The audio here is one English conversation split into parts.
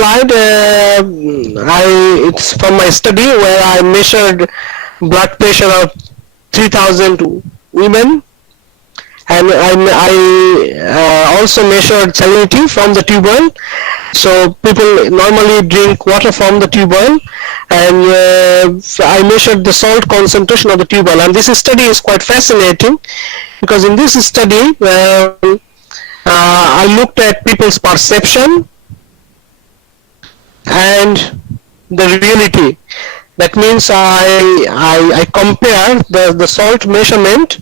slide, it's from my study where I measured blood pressure of 3,000 women, and I also measured salinity from the tube well. So people normally drink water from the tube well, and I measured the salt concentration of the tube well. And this study is quite fascinating because in this study I looked at people's perception and the reality. That means I compare the salt measurement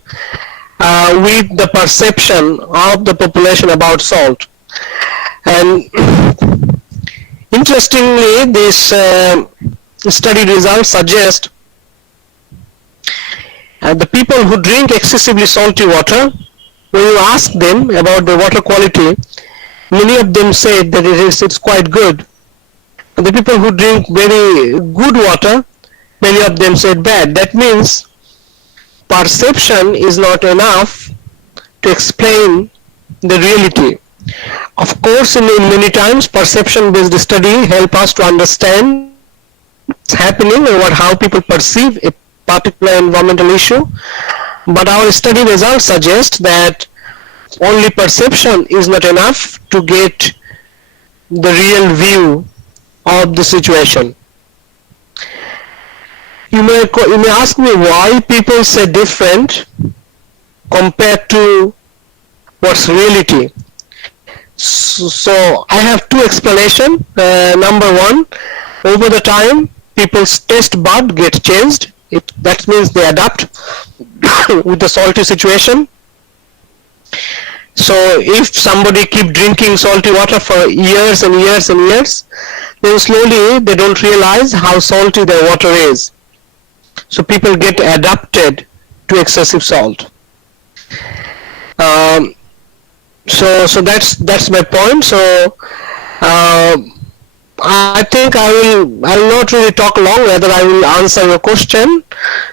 with the perception of the population about salt. And interestingly, this study results suggest the people who drink excessively salty water, when you ask them about the water quality, many of them say that it's quite good. And the people who drink very good water, many of them said bad. That means perception is not enough to explain the reality. Of course, in many times perception-based study help us to understand what's happening and how people perceive a particular environmental issue. But our study results suggest that only perception is not enough to get the real view of the situation. You may ask me why people say different compared to what's reality. So I have two explanations. Number one, over the time people's taste bud get changed. That means they adapt with the salty situation. So if somebody keep drinking salty water for years and years and years, then slowly they don't realize how salty their water is. So people get adapted to excessive salt. So that's my point. So I think I will not really talk long, rather I will answer your question.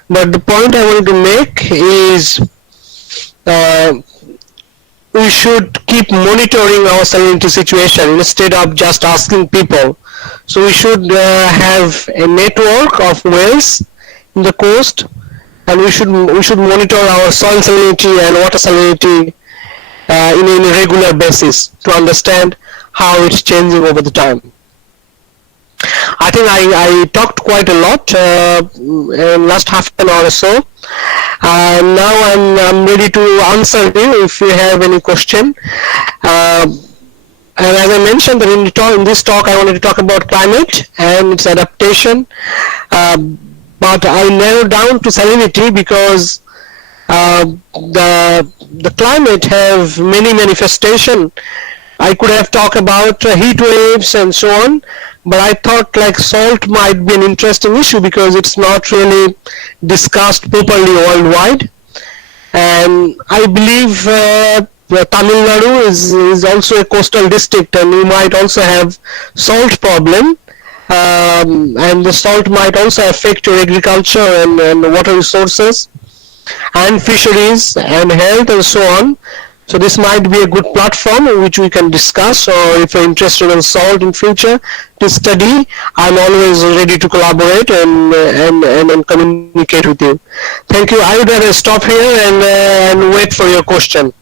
But the point I want to make is we should keep monitoring our salinity situation instead of just asking people. So we should have a network of wells in the coast, and we should monitor our soil salinity and water salinity in a regular basis to understand how it's changing over the time. I think I talked quite a lot in last half an hour or so. Now I'm ready to answer you if you have any question. And as I mentioned, that in this talk I wanted to talk about climate and its adaptation. But I narrowed down to salinity because the climate have many manifestations. I could have talked about heat waves and so on, but I thought like salt might be an interesting issue because it's not really discussed properly worldwide. And I believe Tamil Nadu is also a coastal district, and we might also have salt problem. And the salt might also affect your agriculture and water resources and fisheries and health and so on. So this might be a good platform in which we can discuss, or if you're interested in salt in future to study, I'm always ready to collaborate and communicate with you. Thank you. I would rather stop here and wait for your question.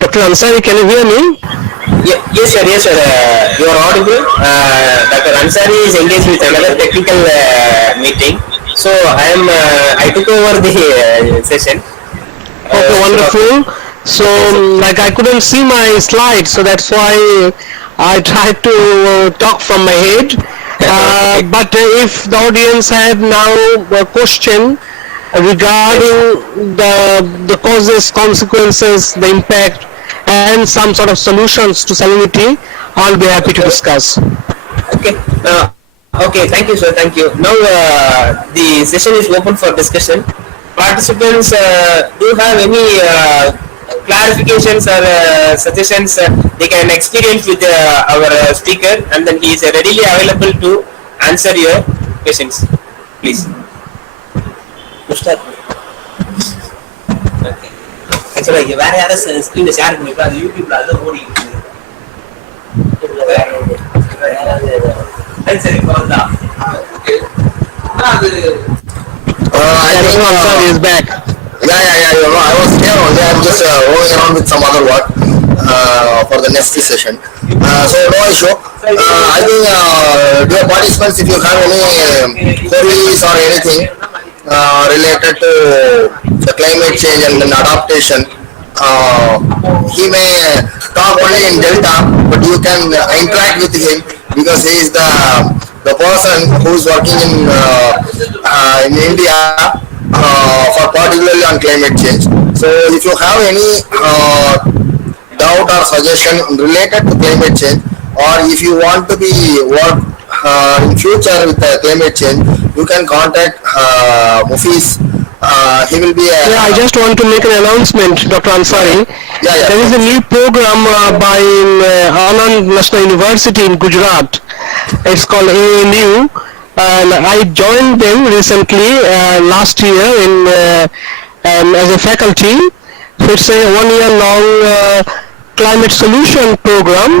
Dr. Ansari, can you hear me? Yes, sir. You are audible. Dr. Ansari is engaged with another technical meeting, so I took over the session. Okay, wonderful. So, like I couldn't see my slides, so that's why I tried to talk from my head. But if the audience had now a question regarding the causes, consequences, the impact, and some sort of solutions to salinity, I'll be happy to discuss. Okay. Okay. Thank you, sir. Thank you. Now the session is open for discussion. Participants, do you have any clarifications or suggestions they can experience with our speaker, and then he is readily available to answer your questions. Please. ஆக்சுவலாக வேற யாரும் ஸ்க்ரீனை share பண்ணிப்பா, அது யூடியூப்ல அதுதான் ஓடிக்கிட்டு சரி பரவாயில்ல. I think Ansari is back. Yeah. You know, I was here only. I'm just going around with some other work for the next session. So no issue. I think, dear participants, if you have any queries or anything related to the climate change and then adaptation, he may talk only in Delta, but you can interact with him because he is the person who is working in India for particularly on climate change. So if you have any doubt or suggestion related to climate change, or if you want to be work in future with climate change, you can contact Mufiz. He will be Yeah, I just want to make an announcement, Dr. Ansari. Yeah. There is a new program by Anand National University in Gujarat. It's called HAKEEM-E-URDU, and I joined them recently last year as a faculty. So it's a 1 year long climate solution program.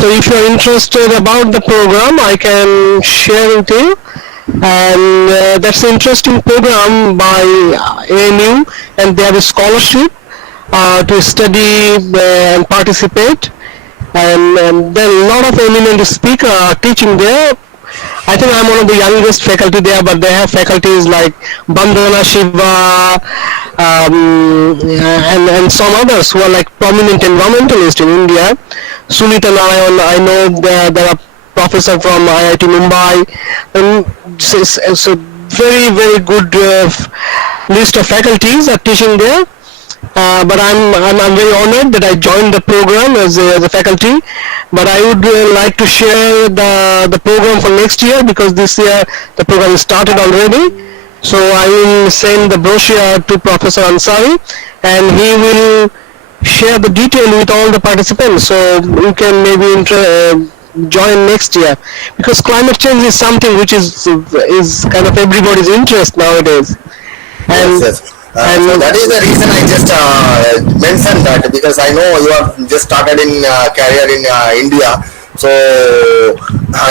So if you are interested about the program, I can share with you. And that's an interesting program by ANU, and they have a scholarship to study and participate, and there are a lot of eminent speakers teaching there. I think I'm one of the youngest faculty there, but they have faculties like Bandana Shiva and some others who are like prominent environmentalists in India. Sunita Narayan, I know there are professor from IIT Mumbai, and it's a very good list of faculties are teaching there. But I'm very honored that I joined the program as a faculty. But I would like to share the program for next year, because this year the program is started already. So I will send the brochure to Professor Ansari, and he will share the detail with all the participants. So you can maybe join next year, because climate change is something which is kind of everybody's interest nowadays. And yes. So that is the reason I just mentioned that, because I know you have just started in career in India, so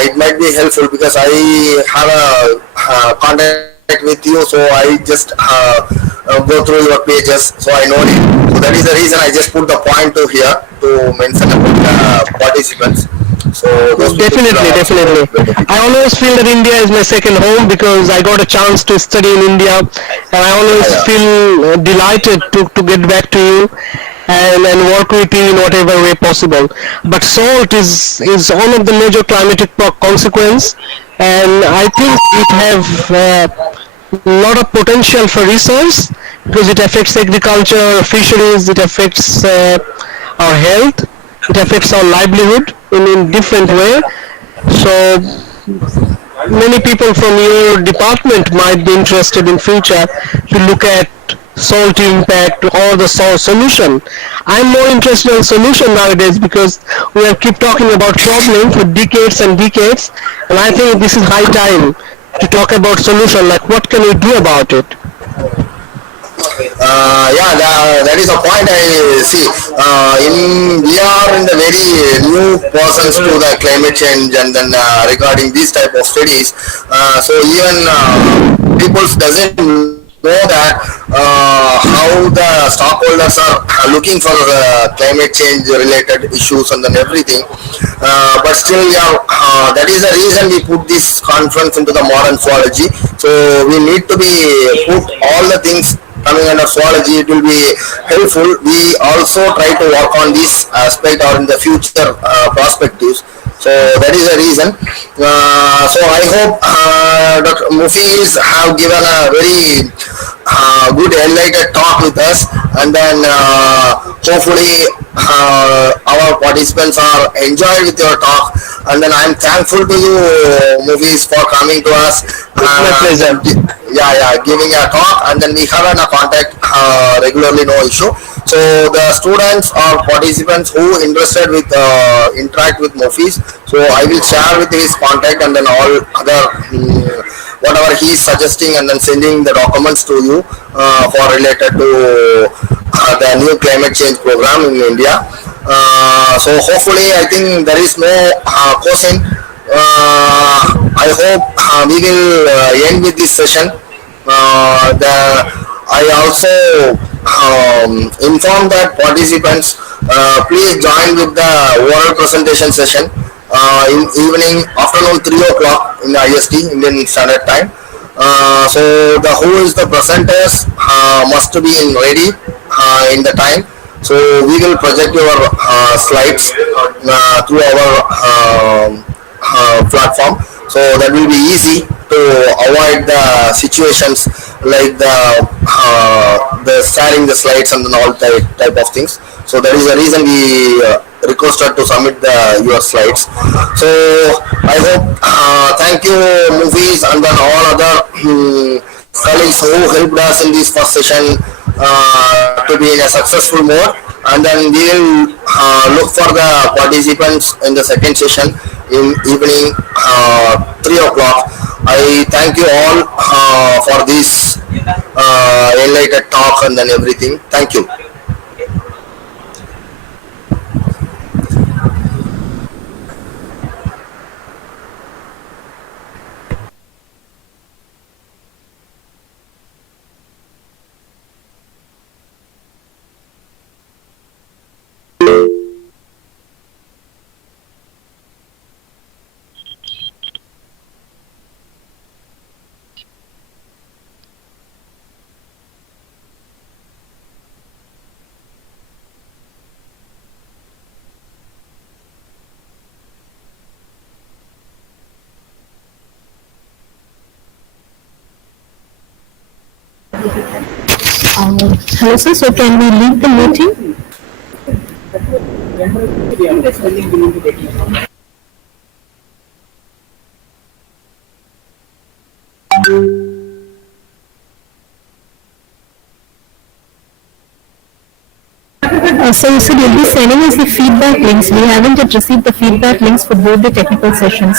it might be helpful, because I have a contact with you, so I just go through your pages, so I know it. So that is the reason I just put the point to here to mention about participants. So definitely. I always feel that India is my second home, because I got a chance to study in India, and I always feel delighted to get back to you and work with you in whatever way possible. But salt is one of the major climatic consequence, and I think it have a lot of potential for research, because it affects agriculture, fisheries, it affects our health, it affects our livelihood in different way. So many people from your department might be interested in future to look at salt impact or the salt solution. I'm more interested in solution nowadays, because we have keep talking about problem for decades and decades, and I think this is high time to talk about solution, like what can we do about it. That is a point I see. We are in the very new persons to the climate change, and then regarding these type of studies, so even people doesn't know that how the stockholders are looking for climate change related issues and then everything. But still, that is the reason we put this conference into the modern zoology. So we need to be put all the things coming under zoology. It will be helpful. We also try to work on this aspect or in the future perspectives. So that is the reason. So I hope Dr. Mufiz have given a very good enlightened talk with us, and then hopefully our participants are enjoyed with your talk, and then I am thankful to you, Mufiz, for coming to us. My pleasure. Giving a talk, and then we have a contact regularly, no issue. So the students or participants who interested with interact with Mofis, so I will share with his contact and then all other whatever he is suggesting and then sending the documents to you for related to the new climate change program in India. So hopefully I think there is no question. I hope we will end with this session. I also inform that participants please join with the oral presentation session in evening afternoon 3 o'clock in IST Indian Standard Time. So the who is the presenters must be in ready in the time. So we will project your slides through our platform, so that will be easy to avoid the situations like the sharing the slides and all type of things. So that is the reason we requested to submit your slides. So I hope thank you movies and then all other colleagues who helped us in this first session to be in a successful mode, and then we will look for the participants in the second session in evening 3 o'clock. I thank you all for this enlightened talk and then everything. Thank you. Hello sir, so can we leave the meeting? So you said you'll be sending us the feedback links. We haven't yet received the feedback links for both the technical sessions.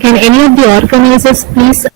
Can any of the organizers please